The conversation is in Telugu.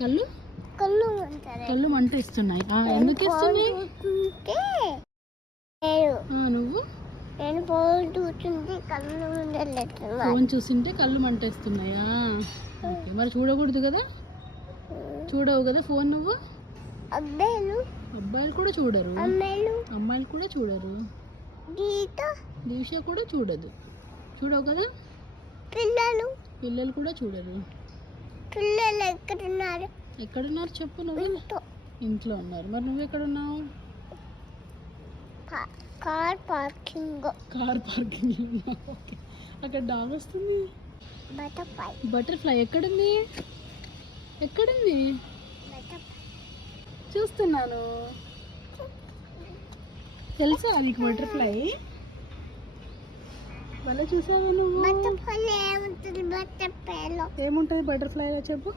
కళ్ళు కళ్ళు మంట ఇస్తున్నాయి. ఎందుకు ఇస్తున్నాయి? నువ్వు ఫోన్ చూస్తుంటే కళ్ళు మంట ఇస్తున్నాయా? ఓకే, మరి చూడకూడదు కదా, చూడవు కదా ఫోన్ నువ్వు. అబ్బాయిలు కూడా చూడరు, అమ్మాయిలు కూడా చూడరు, దీక్ష కూడా చూడదు, చూడవు కదా. పిల్లలు కూడా చూడరు. ఎక్కడున్నారు చెప్పు. నువ్వు ఇంట్లో ఉన్నారు. మరి నువ్వు ఎక్కడున్నావు? కార్ పార్కింగ్ అక్కడ డాగ్ వస్తుంది. బటర్ఫ్లై ఎక్కడుంది? చూస్తున్నాను. తెలుసా నీకు బటర్ఫ్లై? మళ్ళీ చూసావా నువ్వు? ఏముంటుంది బటర్ఫ్లైలో చెప్పు.